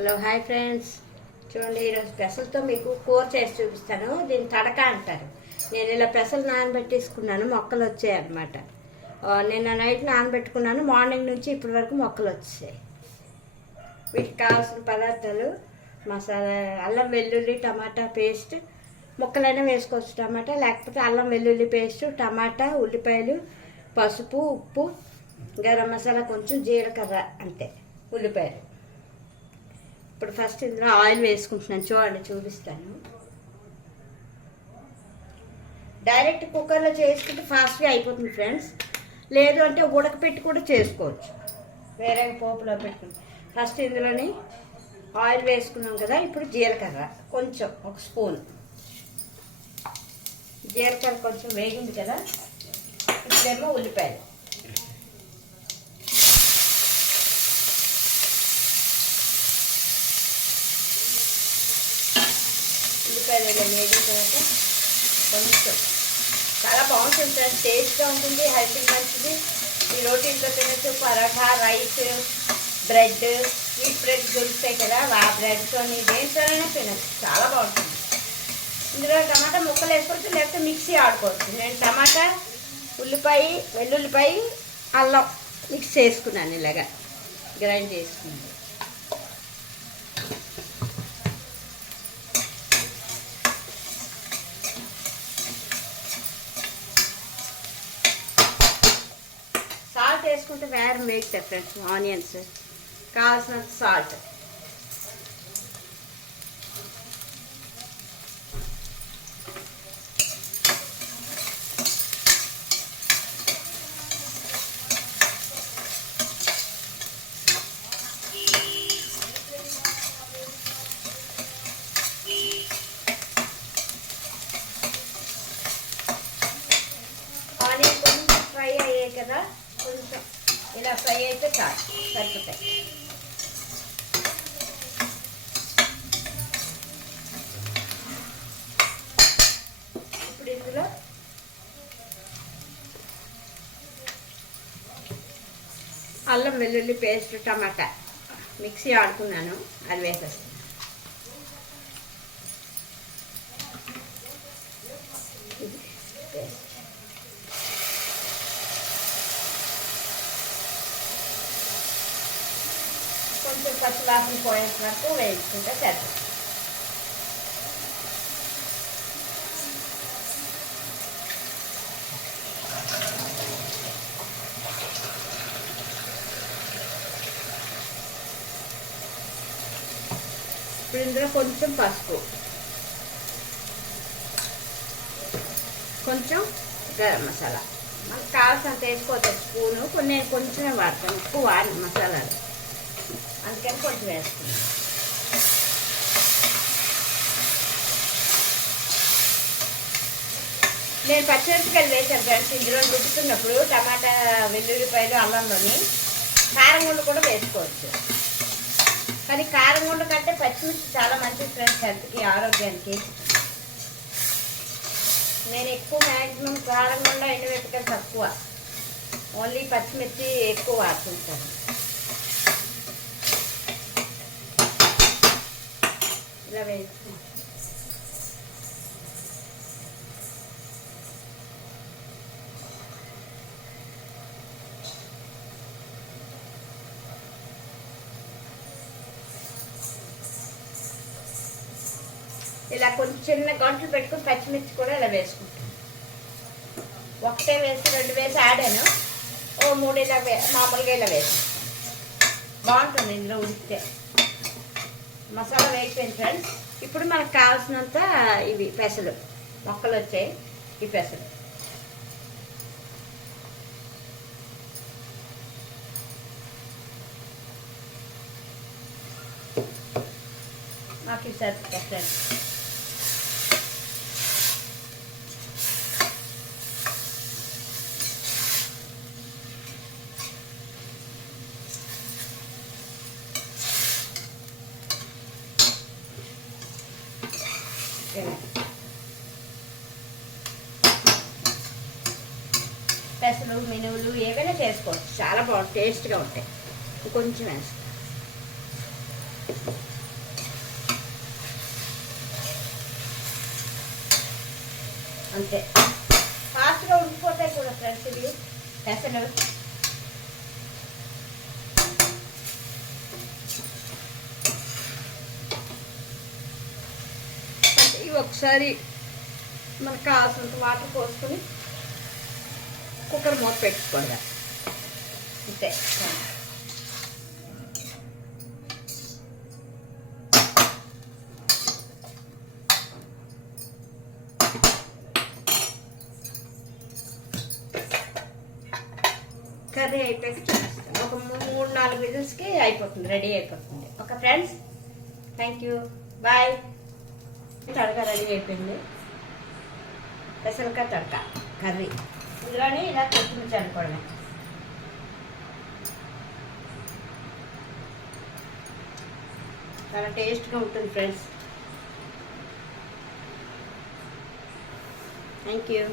Hello hi friends, చూడండి ఈరోజు పెసలతో మీకు కూర చేసి చూపిస్తాను. దీన్ని తడక అంటారు. నేను ఇలా పెసలు నానబెట్టేసుకున్నాను, మొక్కలు వచ్చాయి అన్నమాట. నిన్న నైట్ నానబెట్టుకున్నాను, మార్నింగ్ నుంచి ఇప్పటి వరకు మొక్కలు వచ్చాయి. వీటికి కావాల్సిన పదార్థాలు: మసాలా, అల్లం వెల్లుల్లి టమాటా పేస్ట్, ముక్కలైనా వేసుకోవచ్చు టమాటా, లేకపోతే అల్లం వెల్లుల్లి పేస్ట్, టమాటా, ఉల్లిపాయలు, పసుపు, ఉప్పు, గరం మసాలా, కొంచెం జీలకర్ర, అంతే. ఉల్లిపాయలు. ఇప్పుడు ఫస్ట్ ఇందులో ఆయిల్ వేసుకుంటున్నాను, చూడండి చూపిస్తాను. డైరెక్ట్ కుక్కర్లో చేసుకుంటే ఫాస్ట్గా అయిపోతుంది ఫ్రెండ్స్. లేదు అంటే ఉడకపెట్టి కూడా చేసుకోవచ్చు, వేరే పోపులో పెట్టుకుని. ఫస్ట్ ఇందులోని ఆయిల్ వేసుకున్నాం కదా, ఇప్పుడు జీలకర్ర కొంచెం, ఒక స్పూన్ జీలకర్ర కొంచెం వేగింది కదా. ఇప్పుడేమో ఉల్లిపాయలు. ఉల్లిపాయలు వేగిన తర్వాత కొంచెం చాలా బాగుంటుంది ఫ్రెండ్స్, టేస్ట్గా ఉంటుంది, హెల్త్కి మంచిది. ఈ రోటీలతో తినచ్చు, paratha, rice, bread, sweet bread దొరుకుతాయి కదా, ఆ బ్రెడ్తో దేంతోనైనా తినచ్చు, చాలా బాగుంటుంది. ఇందులో టమాటా ముక్కలు వేసుకోవచ్చు, లేకపోతే మిక్సీ ఆడుకోవచ్చు. నేను టమాటా, ఉల్లిపాయ, వెల్లుల్లిపాయ, అల్లం మిక్స్ చేసుకున్నాను, ఇలాగా గ్రైండ్ చేసుకున్నాను. సాల్ట్ వేసుకుంటే వేరే వేగుతాయి ఫ్రెండ్స్. ఆనియన్స్ కావాల్సినంత సాల్ట్. ఆనియన్ కొంచెం ఫ్రై అయ్యాయి కదా, కొంచెం ఇలా ఫ్రై అయితే చాలు, సరిపోతాయి. ఇప్పుడు ఇందులో అల్లం వెల్లుల్లి పేస్ట్, టమాటా మిక్సీ ఆడుకున్నాను, అది వేసేస్తాను. కొంచెం పచ్చివాసన పోయేంత వరకు వేయించుకుంటే సరిపోతుంది. ఇప్పుడు ఇందులో కొంచెం పసుపు, కొంచెం గరం మసాలా, మనకు కావాల్సినంత వేసుకోవచ్చు. స్పూను కొన్ని, నేను కొంచెమే వాడతాను, ఎక్కువ వాడిన మసాలాలు, అందుకని కొంచెం వేసుకున్నాను. నేను పచ్చిమిరపకాయలు వేసాను ఫ్రెండ్స్ ఇందులో రుబ్బుతున్నప్పుడు. టమాటా, వెల్లుల్లిపాయలు, అల్లంలోని కారం గుండు కూడా వేసుకోవచ్చు, కానీ కారం గుండు కంటే పచ్చిమిర్చి చాలా మంచిది ఫ్రెండ్స్, హెల్త్కి, ఆరోగ్యానికి. నేను ఎక్కువ మ్యాక్సిమం కారం గుండ, ఎండుమిరపకాయలు తక్కువ, ఓన్లీ పచ్చిమిర్చి ఎక్కువ వాడుతుంటాను. ఇలా వేసుకుంటాను. ఇలా కొంచెం చిన్న గంటలు పెట్టుకుని పచ్చిమిర్చి కూడా ఇలా వేసుకుంటాను. ఒకటే వేసి, రెండు వేసి ఆడాను, ఓ మూడు ఇలా మామూలుగా ఇలా వేసుకుంటాను. బాగుంటుంది ఇందులో ఉడికితే. మసాలా వేగిపోయింది ఫ్రెండ్స్. ఇప్పుడు మనకు కావాల్సినంత ఇవి పెసలు, మొక్కలు వచ్చాయి, ఈ పెసలు మాకు ఇవి సరిపోతాయి ఫ్రెండ్స్. పెసలు, మినువులు ఏవైనా చేసుకోవచ్చు, చాలా బాగుంటుంది, టేస్ట్గా ఉంటాయి. కొంచెం వేస్తాను. అంతే, ఫాస్ట్గా ఉడికిపోతాయి కూడా ఫ్రెండ్స్ ఇవి పెసలు. ఇవి ఒకసారి మనకు కావాల్సినంత వాటర్ పోసుకొని కుక్కర్ మూత పెట్టుకోండి అంతే. కర్రీ అయిపోయాక చూపిస్తాను. ఒక 3-4 విజిల్స్కి అయిపోతుంది, రెడీ అయిపోతుంది. Okay friends, thank you, bye. తడక రెడీ అయిపోయింది, పెసరకాయ తడక కర్రీ. ఇందులోని ఇలా కొత్తిమీర అనుకోవడమే. చాలా టేస్ట్గా ఉంటుంది ఫ్రెండ్స్. Thank you.